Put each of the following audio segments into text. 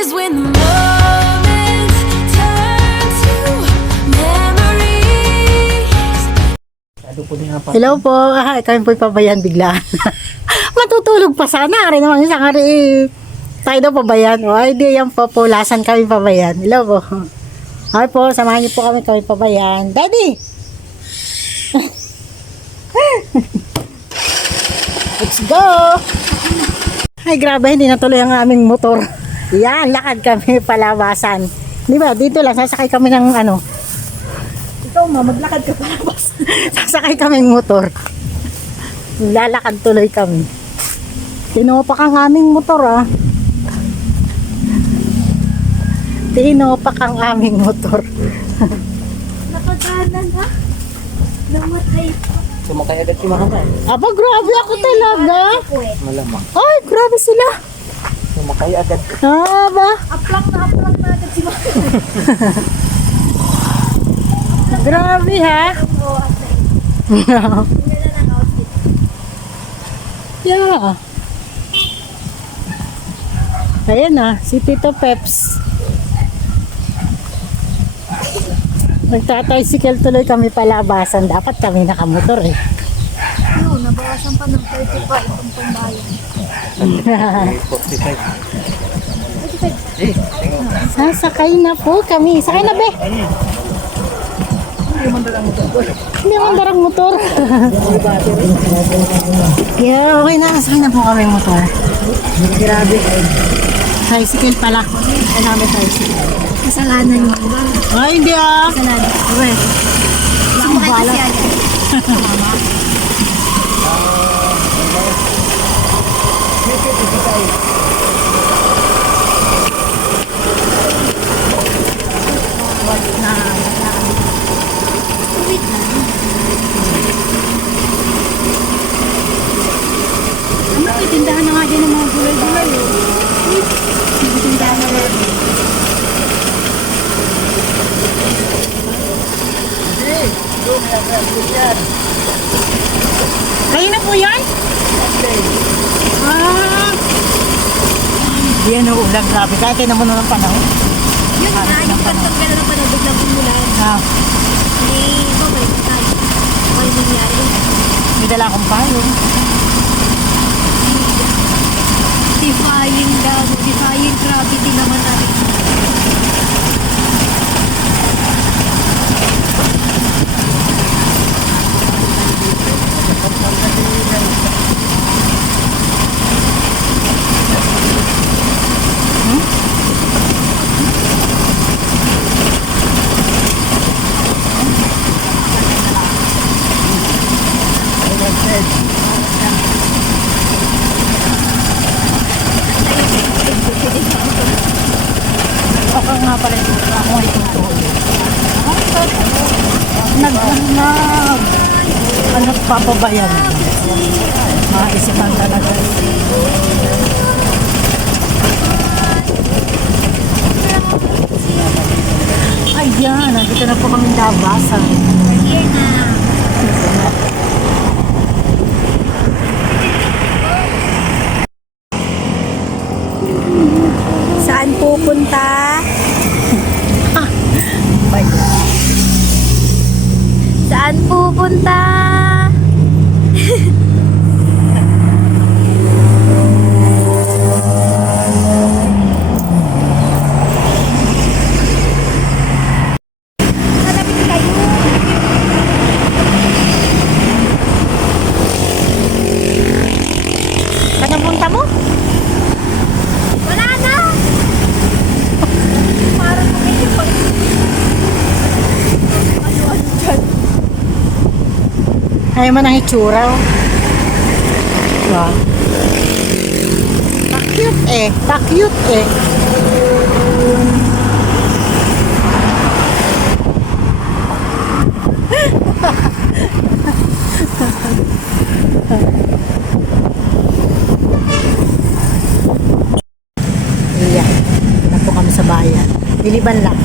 is when the moments turn to memories. Hello po. Kami po'y pabayan bigla. Matutulog pa sana. Ari naman isang ari. Tayo daw pabayan. O ay di yan po. Pulasan kami pabayan. Hello po. Ay po. Samahan niyo po kami pabayan. Daddy! Let's go! Ay grabe. Hindi natuloy ang aming motor. Yan. Lakad kami palabasan. Di ba? Dito lang. Sasakay kami ng ano. Ikaw ma. Maglakad ka palabas. Sasakay kaming motor. Lalakad tuloy kami. Tinopak ang aming motor ah. Tinopak ang aming motor. Napagkanan ha? Namatay pa. Sumakay agad si Mama. Aba, grabe ako talaga. Malamang. Ay, grabe sila. Sumakay agad. Aba, Aplang na agad si Mama. grabe ha. Yeah. Ayan na, si Tito Peps. Nagtatricycle tuloy kami palabasan. Dapat kami nakamotor eh. No, nabawasan pa ng 35 itong pambayan. 45. Sasakay na po kami. Sakay na be. Hindi man darang motor. Yeah, okay na. Sakay na po kami motor. Grabe. Tricycle pala. Ay namin tricycle. Kasalanan mo ba? Ay, hindi ah. Kasalanan. Okay. Sumakay kasi yan. Wait na. Ano, may tindahan na nga din ng mga gulay-gulay eh. May tindahan na nga din. Kayo na po yan? Ah. Yan o, ulang grabe. Kaya tinaman mo ng panahon. Yun na, yung kantong gano'n na panood biglang umulan. Ah, Eh, babalik na tayo. Ano nangyari? may dala akong palo. Defying gravity naman natin. Ako nga pala dito. Ako ay tutuloy. Ano papabayan? Maisipan talaga. Ayan, nandito na po kami labasan. Here na. Saan pupunta? Saan pupunta? Hanapin kayo. Saan ang punta mo? Wala na! Parang kumilipot. Ano dyan? Ayaw man ang itsura. Oh. Wow. Pa-cute eh. Pa-cute eh. Ayan. Napo kami sa bayan. Biliban lang.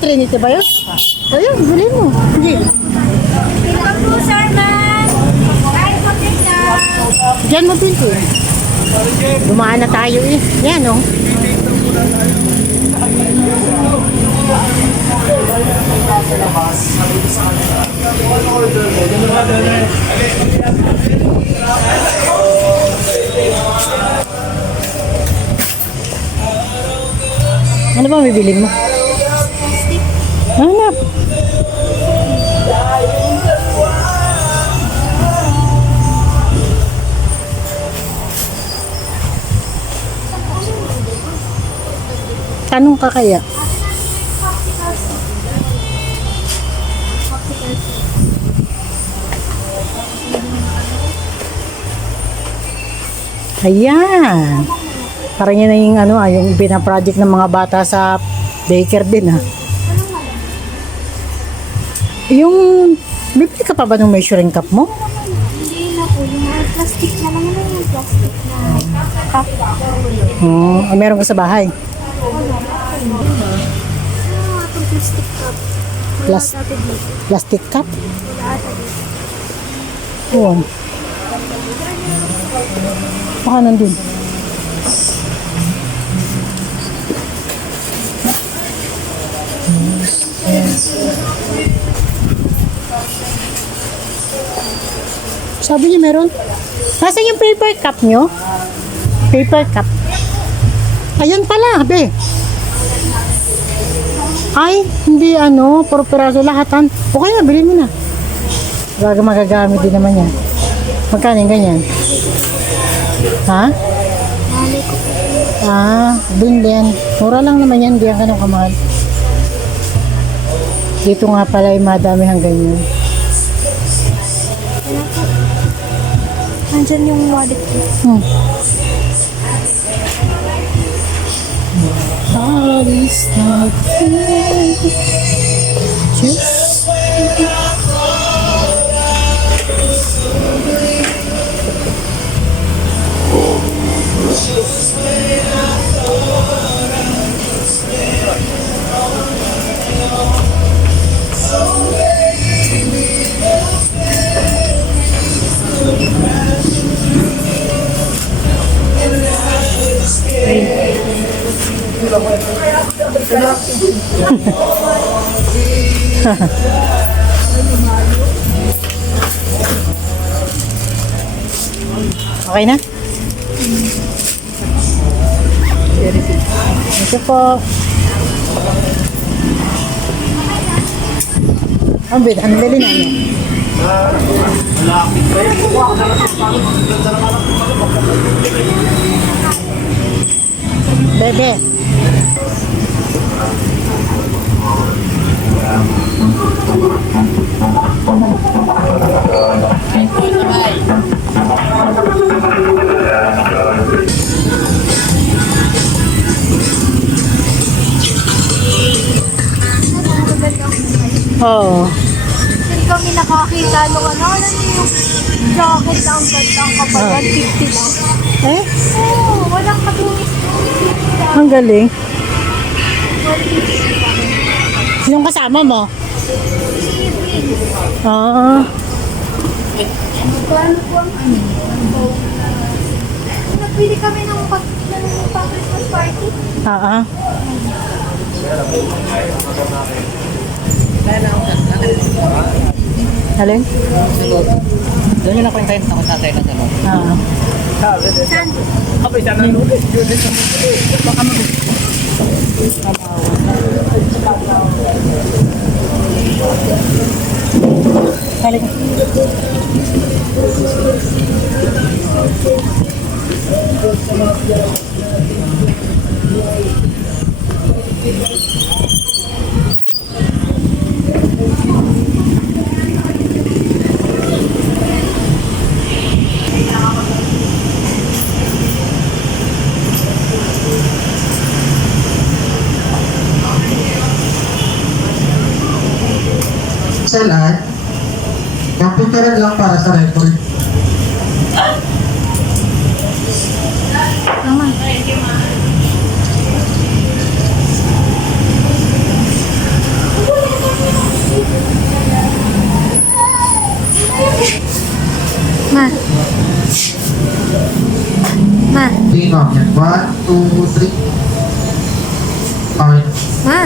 Trinity ba yun? Ayun, bili mo. Hindi. Ilang po, sir, ma'am? Kahit maganda. Diyan mo pinto eh. Dumaan na tayo eh. Yan oh. Ano ba bibilin mo? Hanap. Tanong ka kaya? Ayan. Parang yan na yung ano yung binaproject ng mga bata sa daycare din Yung, bibili ka pa ba ng measuring cup mo? Hindi na po. Yung mga plastic na lang yun. Yung plastic na cup. Meron ka sa bahay? Ano itong plastic cup? Wala Plas- dati dito. Plastic cup? Wala ata dito. Oo. Baka nandun. Sabi niya meron. Nasaan yung paper cup nyo? Paper cup. Ayan pala, be. Ay, hindi puro piraso lahatan. O kaya, bilhin mo na. Magagamit din naman yan. Magkano yung ganyan? Ha? Malay ko po. Dun din. Mura lang naman yan, hindi yan ganun kamahal. Dito nga pala yung madami hanggang yun. Wala po. Nandyan yung wallet ko. Body's not just okay na? Ito po. Ang bili na niya. Bebe. Oo. Hindi kami nakakita nung ano yung jacket na ang ganda ang kapal. 150 lang. Eh? Oo, walang katungis. Ang galing. 150 lang. Yung kasama mo? Evening. Plano po ang Nagbili kami ng pang-Christmas party. Alin? Doon yun ako yung time na tatay na sa loob. Saan? Kapag siya nanood, yun din sa baka Halika. Sa lahat, kapitaran lang para sa record. Tama. Ma. Ma. Sige ma'am, yan. 1, 2, 3. Okay. Ma.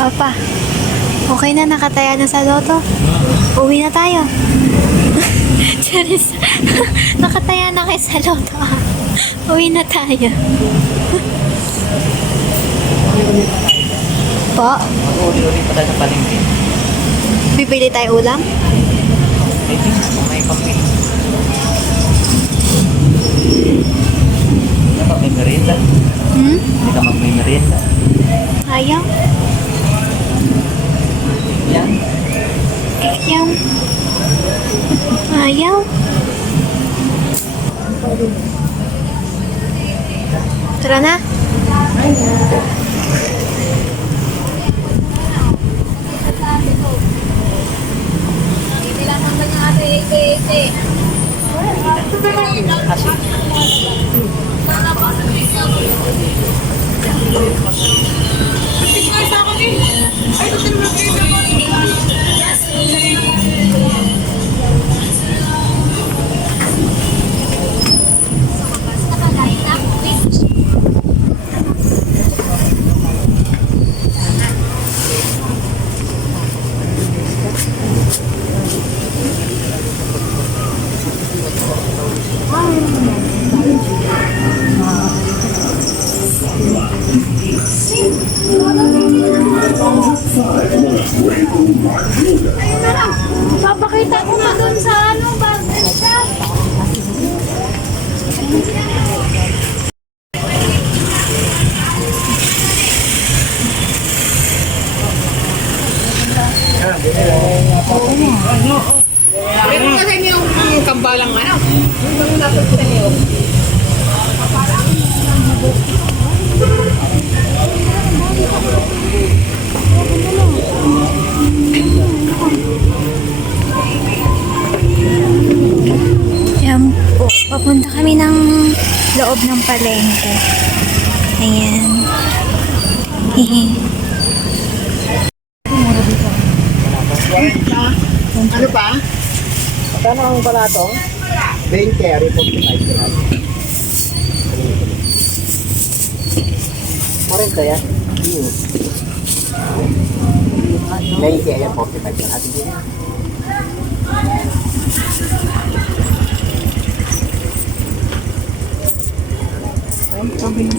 Papa, okay na, nakataya na sa loto. Uwi na tayo. Charis, nakataya na kayo sa loto. Uwi na tayo. Po, Mag-uli-uli pa tayo sa palengke. bibili tayo ulam? I think may pambili. Hindi ka may merienda. Hindi ka may merienda. Ayaw. Yan. Ayaw. Ayaw. Tara na. Papakita ko na dun sa bag shop. Meron kasi yung kambalang ano. Yung nasa sa niyo. Yan po. Papunta kami ng loob ng palengke. Ayan. Hehe. Ano pa? Magkano ang balatong? 20, ari 45 na. 40 yan? 20, ayan 45 na natin din.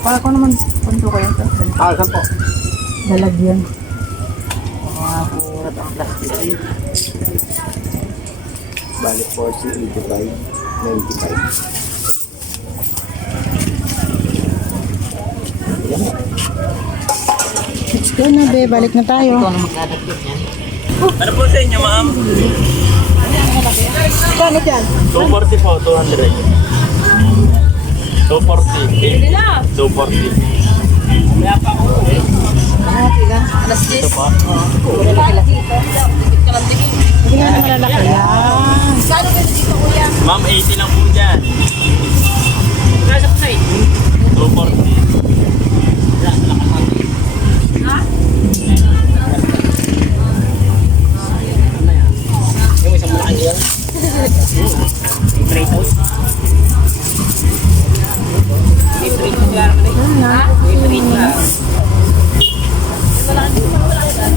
Para ko naman punto kayo sa. Saan po? Lalagyan. Mga purat ang plastic. Balik 40, 85, 95. Let's go na, be. Balik na tayo. Ikaw na magdadagdag yan. Ano po sa inyo, ma'am? Paano dyan? 240 po, 200. 240. 240. Alas 10. Ito po. Hindi na malalaki. Saan ka dito kuya? Ma'am, 80 lang po dyan. Nasa po sa'yo? 240. Yung isang malaki yan. Yung Kratos. May Kratos lang. May Kratos.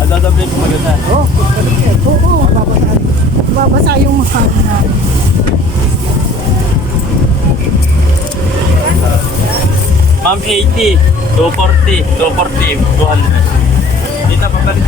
Adadabli po maganda. Oo, babasa yung mukha na. Ma'am, 80. 240. 240. 200. Dito pa pa rin.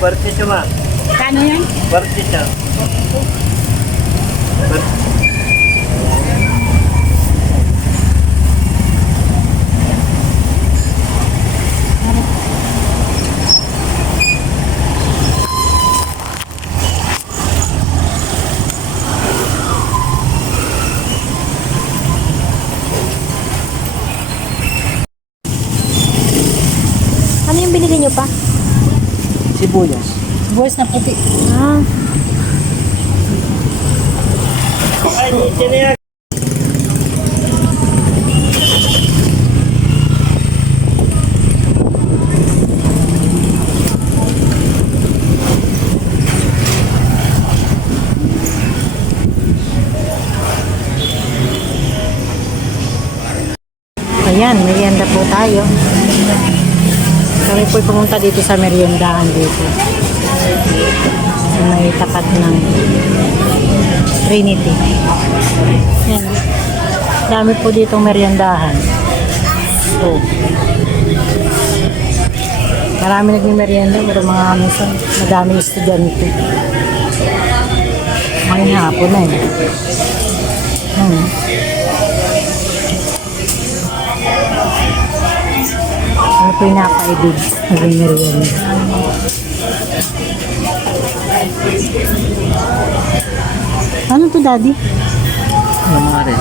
Party siya ma. Kano yan? Party siya. Ano yung binili nyo pa? Sibuyas. Buwas na puti. Ah, Ayan, merienda po tayo. Kami po pumunta dito sa meriendahan dito. Sa may tapat ng Trinity. Yan. Dami po dito meriendahan. So, marami nagmimerienda pero mga minsan madami estudyante. Ngayon hapon na eh. Ano po yung napaibig? Nagmimerienda. Ano to, Daddy? Ano mga rin?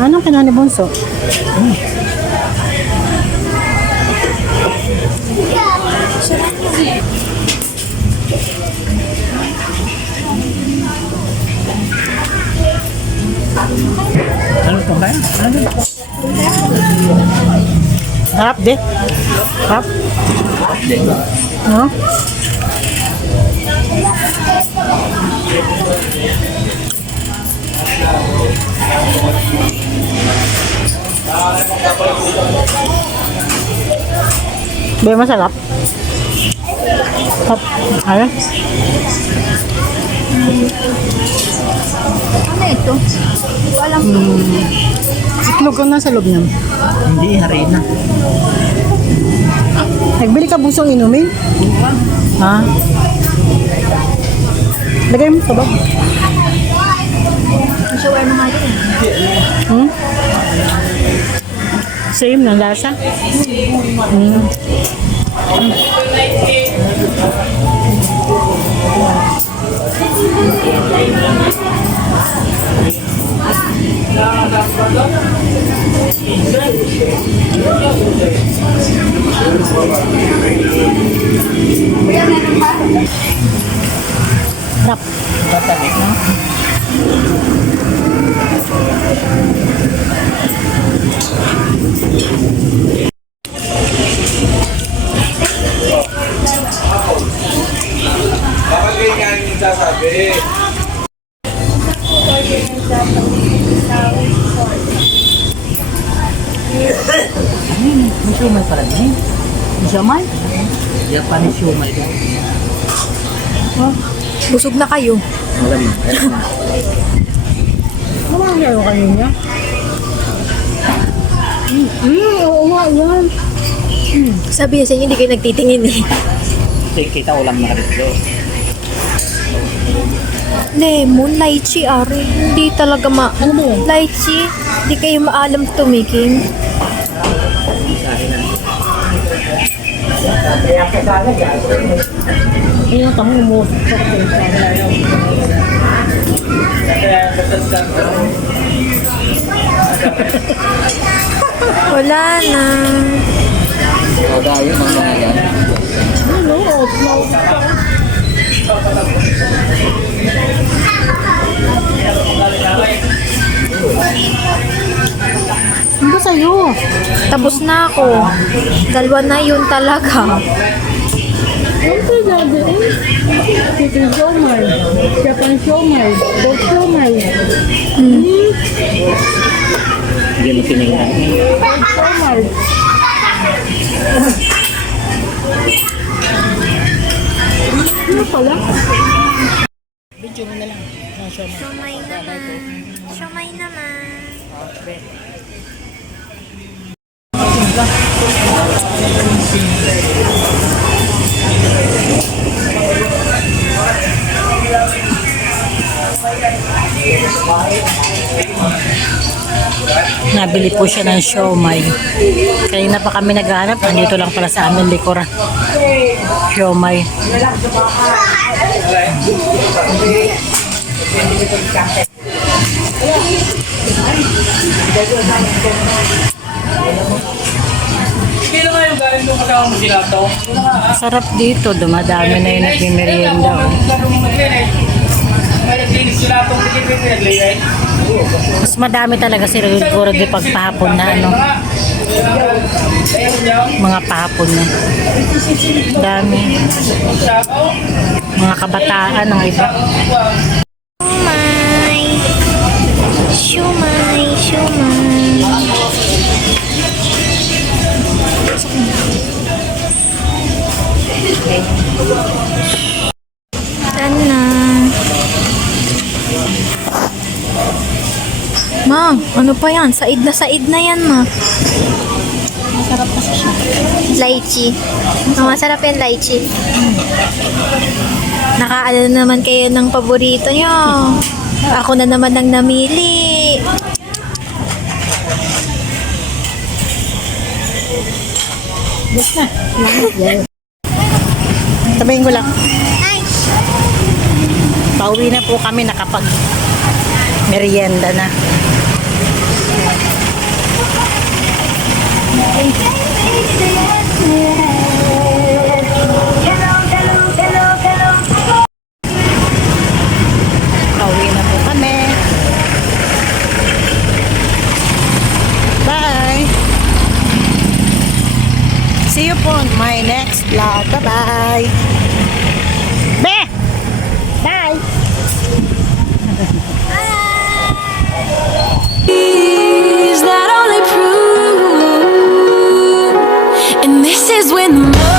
Anong kinuha ni Bunso? Ano ito kaya? Ano ito? Harap, de. Harap. No? Be, masarap. Hop. Ano? ano ito? Hindi ko alam. Itlog ko nasa loob niyan. Hindi, harina. Nagbili ka busong inumin? Ha? Lagay mo sa bag. Ang shawarma nga yun. Hmm? Same ng lasa? Hmm. Rap. Tatanik na. Bakit ganyan yung sasabi? May siomay pala niya. Jamay? Japanese siomay daw. Busog na kayo. Magaling. Ano ang gano'n kanina? Oo nga, yan. Sabi niya sa inyo, hindi kayo nagtitingin eh. Kita ulam na rin doon. Lemon, lychee, ari. Hindi talaga Ano ba yan? lychee, hindi kayo maalam tumiking. Ayun, tamo mo. Wala na. Kagayo mga yan. Ano ba sa'yo? Tapos na ako. Dalawa na yun talaga. Ano ba dati? Chicken siomay, Japan siomay, goat siomay, Hindi mo tinignan. siomay. Ano pala? Video mo na lang. Siomay. Siomay naman. Siomay naman. Nabili po siya ng siomay. Kanina pa kami naghahanap. Andito lang pala sa amin likuran. Siomay. Kailan nga yung galing doon kasama mo sila to? Sarap dito. Dumadami na yung nagmimerienda. Oh. May nagtinis sila itong pinaglayan. Mas madami talaga sila siguro di pagpahapon na ano. Mga pahapon na. Dami. Mga kabataan ng iba. Shumay, shumay. Sana. Ma, ano pa yan? Said na yan, ma. Masarap kasi siya. Lychee. Masarap yung lychee. Nakaano naman kayo ng paborito nyo. Ako na naman ang namili. Yes na. Sabihin ko lang. Pauwi na po kami nakapag merienda na. Pauwi na po kami. Bye! See you po on my next vlog. Bye-bye! Be! Bye! That only prove, and this is when the